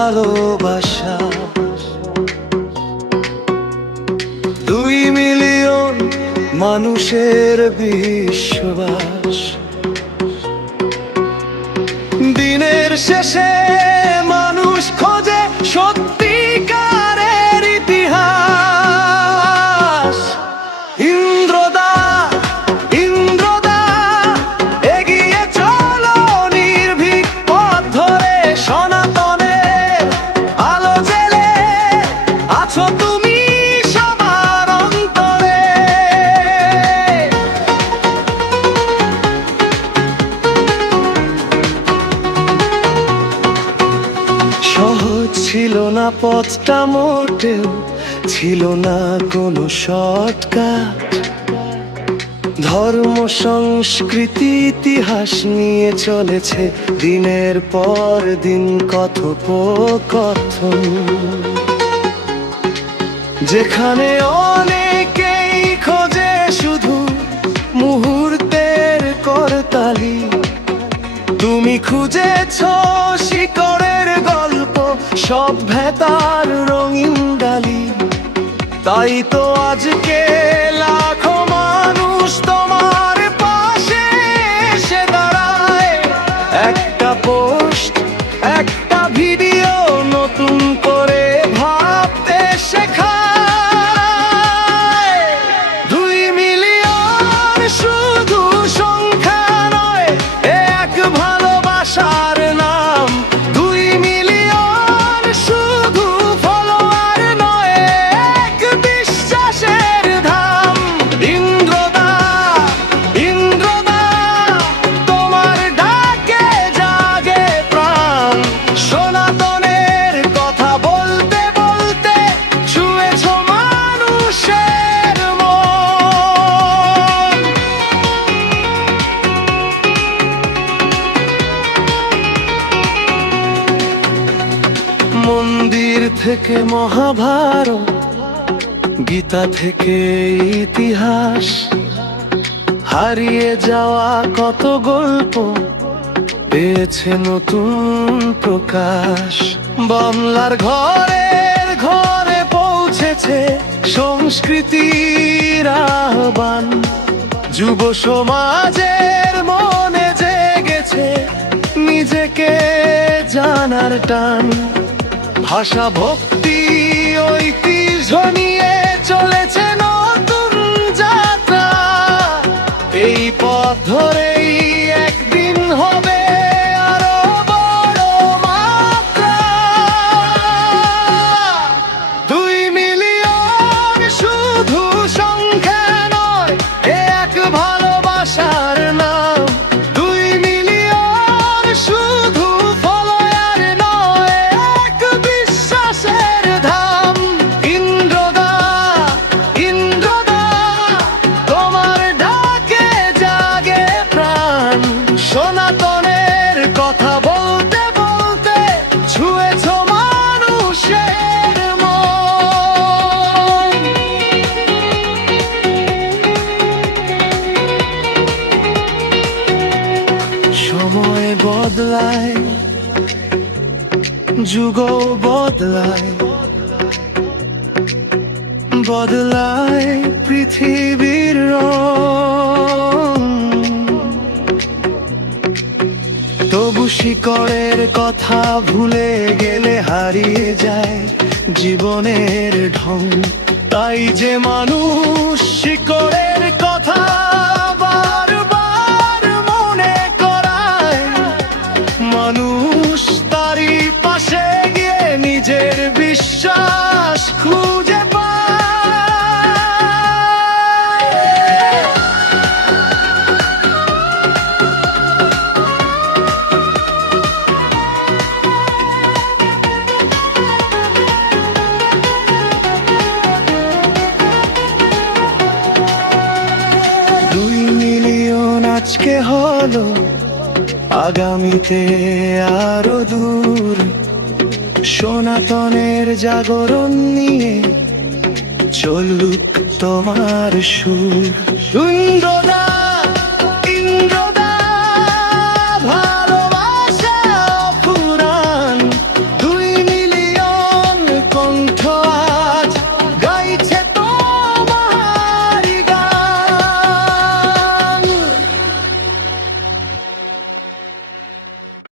ভালোবাসা। 2 মিলিয়ন মানুষের বিশ্বাস, দিনের শেষে মানুষ খোঁজে সত্যিকারের ইতিহাস। ইন্দ্রদা, ইন্দ্রদা, এগিয়ে চলো নির্ভীক পথ ধরে, সনাতনের আলো জেলে আছো তুমি সবার অন্তরে। সহজ ছিল না পথটা মোটেও, ছিল না কোনো শর্টকাট। ধর্ম সংস্কৃতি ইতিহাস নিয়ে চলেছে দিনের পর দিন কথোপকথন, যেখানে অনেকেই খোঁজে শুধু মুহূর্তের করতালি। তুমি খুঁজেছো শিকড়ের গল্প, সভ্যতার রঙিন ডালি। তাই তো আজকে লাখো মানুষ তোমার পাশে এসে দাঁড়ায়। একটা পোস্ট, একটা ভিডিও নতুন করে ভাবতে শেখায়। 2 মিলিয়ন শুধু সংখ্যা নয়, এক ভালোবাসার নাম। 2 মিলিয়ন শুধু ফলোয়ার নয়, এক বিশ্বাসের ধাম। ইন্দ্রদা, ইন্দ্রদা, তোমার ডাকে জাগে প্রাণ। সনাতনের কথা বলতে বলতে ছুঁয়েছো মানুষের মন। মন্দির থেকে মহাভারত, গীতা থেকে ইতিহাস, হারিয়ে যাওয়া কত গল্প পেয়েছে নতুন প্রকাশ। বাংলার ঘরে ঘরে পৌঁছেছে সংস্কৃতির আহ্বান। যুব সমাজের মনে জেগেছে নিজেকে জানার টান। ভাষা, ভক্তি, ঐতিহ্য নিয়ে চলেছে নতুন যাত্রা। এই পথ ধরেই একদিন হবে আরো বড় মাত্রা। 2 মিলিয়ন শুধু সংখ্যা নয়, এক ভালোবাসার নাম। 2 মিলিয়ন শুধু ফলোয়ার নয়, এক বিশ্বাসের ধাম। ইন্দ্রদা, ইন্দ্রদা, তোমার ডাকে জাগে প্রাণ। সনাতনের কথা বলতে বলতে ছুঁয়েছো মানুষের মন। সময় বদলায়, যুগ বদলায়, বদলায় পৃথিবীর রং। তবু শিকড়ের কথা ভুলে গেলে হারিয়ে যায় জীবনের ঢং। তাই যে মানুষ শিকড়ের কথা বারবার মনে করায়, মানুষ তারই পাশে গিয়ে নিজের বিশ্বাস খুঁজে পায়। 2 মিলিয়ন আজকে হলো, আগামীতে আরো দূর। সনাতনের জাগরণ নিয়ে চলুক তোমার সুর। সুন্দর